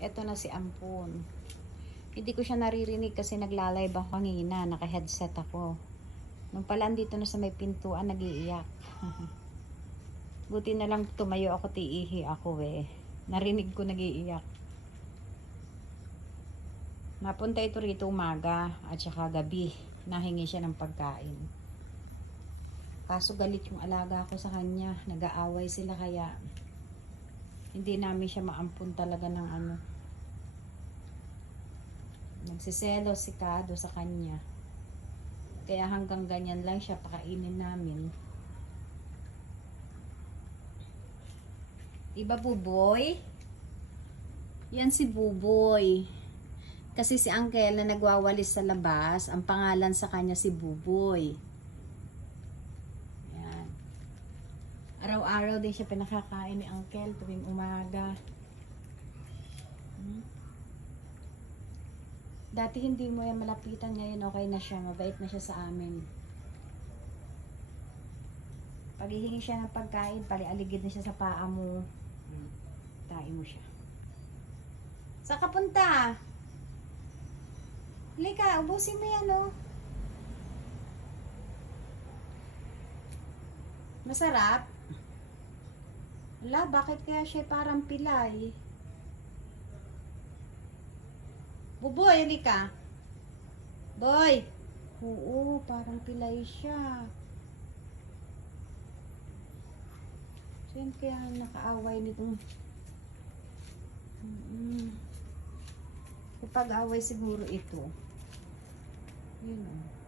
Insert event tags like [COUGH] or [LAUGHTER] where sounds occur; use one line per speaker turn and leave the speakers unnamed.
Eto na si Ampon. Hindi ko siya naririnig kasi naglalay ako kanina. Naka-headset ako. Nung pala andito na sa may pintuan, nagiiyak. [LAUGHS] Buti na lang tumayo ako, tiihi ako eh. Narinig ko nagiiyak. Napunta ito rito umaga at saka gabi. Nahingi siya ng pagkain. Kaso galit yung alaga ko sa kanya. Nag-aaway sila kaya hindi namin siya maampun talaga ng ano. Nagsiselo si Kado sa kanya. Kaya hanggang ganyan lang siya pakainin namin. Diba Buboy? Yan si Buboy. Kasi si na nagwawalis sa labas, ang pangalan sa kanya si Buboy. Yan. Araw-araw din siya pinakakain ni Uncle tuwing umaga. Hmm? Dati hindi mo yan malapitan, ngayon okay na siya, mabait na siya sa amin. Pag hihingi siya ng pagkain, palialigid na siya sa paa mo. Hmm. Tain mo siya. Sa kapunta? Halika, ubusin mo yan, oh. Masarap? Wala, bakit kaya siya parang pilay? Buboy, halika. Boy! Oo, parang pilay siya. So, yan kaya nakaaway nitong... Mm-mm. Kapag-away siguro ito. Yun o.